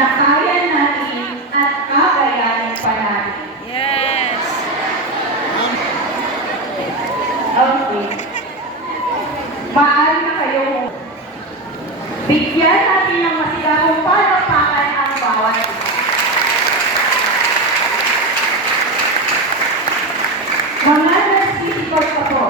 na kaya natin at kakayanin pa natin. Yes! Okay. Maaari na kayo bigyan natin ng masigabong palakpakan ang bawat isa. Mga nagsisikot pa po,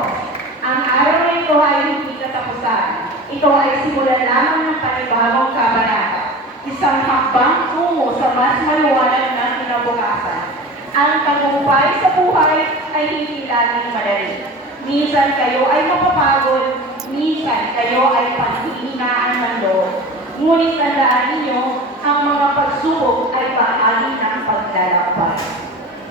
ang araw na ito ay hindi katapusan. Ito ay simulan lamang ng panibagong kabanata. Isang hakbang tungo sa mas maliwanag na kinabukasan. Ang tagumpay sa buhay ay hindi laging madali. Minsan kayo ay mapapagod, minsan kayo ay panghihinaan ng loob. Ngunit tandaan ninyo, ang mga pagsubok ay bahagi ng paglalakbay.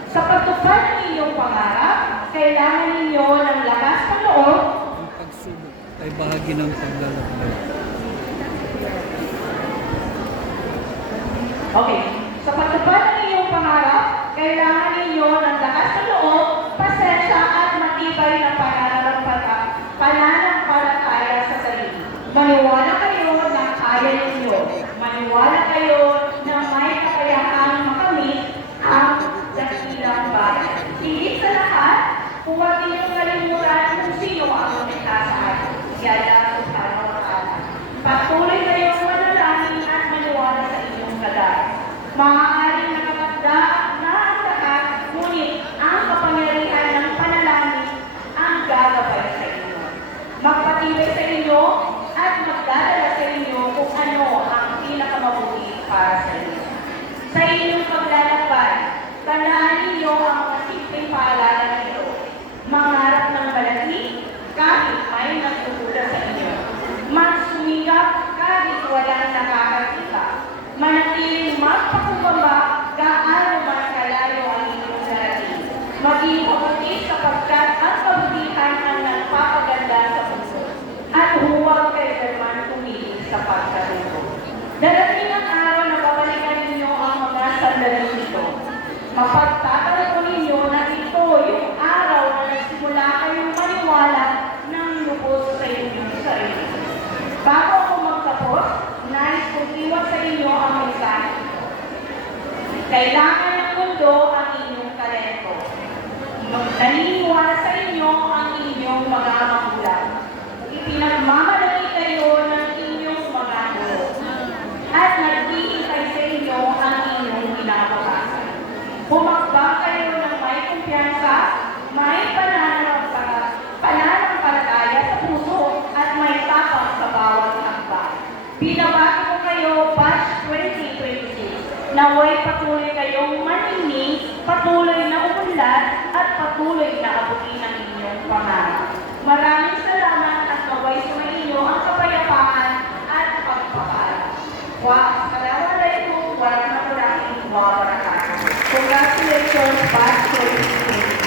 Sa pagtupad ng inyong pangarap, kailangan ninyo ng lakas ng loob. Ang pagsubok ay bahagi ng paglalakbay. Okay. Sa pagtupad ng inyong pangarap, kailangan ninyo ng lakas ng loob, pasensya at matibay na pananampalataya sa sarili. Maniwala kayo na kaya ninyo. Maniwala kayo na may kakayahang makamit ang dakilang bagay. Higit sa lahat, huwag ninyong kalimutan kung sino ang lumikha sa atin. Si Allah Subhanahu wa Ta'ala. Patuloy kayong manalangin at maniwala sa inyong kalagayan. Maaaring nakakagdaan na ang lahat, ngunit ang kapangyarihan ng panalangin ang gagabay sa inyo. Magpatibay sa inyo at magdadala sa inyo kung ano ang pinakamabuti para sa inyo. Sa inyong paglalakbay, tandaan ninyo ang mga simpleng paalala nito. Mangarap ng malaki kahit may nagtutula sa inyo. Magsumikap kahit walang nakakakita. Manatiling magpakumbaba gaano man kalayo ang inyong narating. Maging mabuti sapagkat ang kabutihan ang nagpapaganda sa puso. At huwag kailanman tumigil sa pagkatuto. Darating ang araw na babalikan ninyo ang mga sandaling ito. Mapagtatanong ninyo na ito yung araw na nagsimula kayong maniwala ng lubos sa inyong sarili. Bago ako magtapos, nais kong iwan sa inyo ang mensahe. Kailangan ng mundo ang inyong talento. Naniniwala sa inyo ang inyong mga magulang. Ipinagmamalaki kayo ng inyong mga guro. At naghihintay sa inyo ang inyong kinabukasan. Humakbang kayo ng may kumpiyansa, may pananampalataya sa puso at may tapang sa bawat hakbang. Binabati ko kayo batch 2026. Naway patuloy kayong maninig, patuloy na umunlad at patuloy na abutin ang inyong pangarap. Maraming salamat at naway sa inyo ang kapayapaan at pagpapala. Assalamualaikum warahmatullahi wabarakatuh. Congratulations, batch 2026.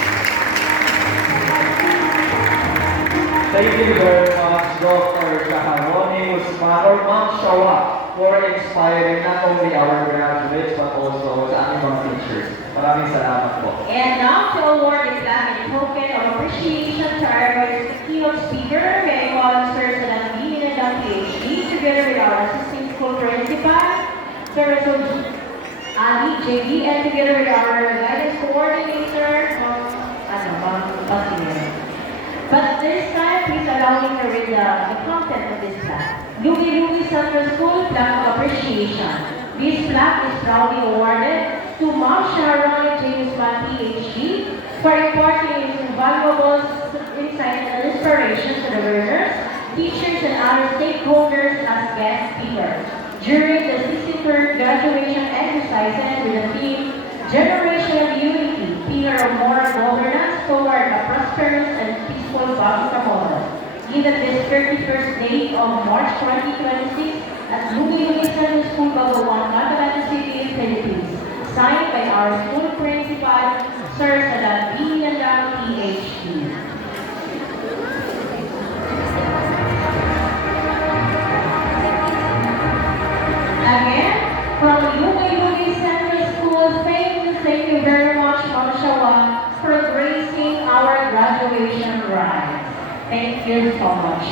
Thank you very much, Dr. Shaharoni Usman or Ma'am Shawa, for inspiring not only our graduates but also sa aming mga teachers. Maraming salamat po. And now to award the Islamic token of appreciation to our keynote speaker, Medical Officer Salam Bin and PhD, together with our assistant school principal, Sir Ali JD, and together with our guidance coordinator, But this time, please allow me to read the content of this plaque. Lugi-Lugi Central School Plaque of Appreciation. This plaque is proudly awarded to Ma'am Shaharoni James Mann, PhD, for imparting his invaluable insight and inspiration to the learners, teachers, and other stakeholders as guest speakers during the 63rd graduation exercises with the theme Generational Unity, Pillar of Moral Governance Toward a Prosperous and Peaceful Bangsa Model, given this 31st day of March 2026 at Lugi-Lugi Central School, Bagawan, Matalan City, Philippines. Signed by our school principal, Sir Salam Bin, PhD. Again, from Lugi-Lugi Central School, thank you very much, Ma'am Shawa, for gracing our graduation rites. Thank you so much.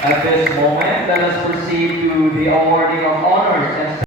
At this moment, let us proceed to the awarding of honors and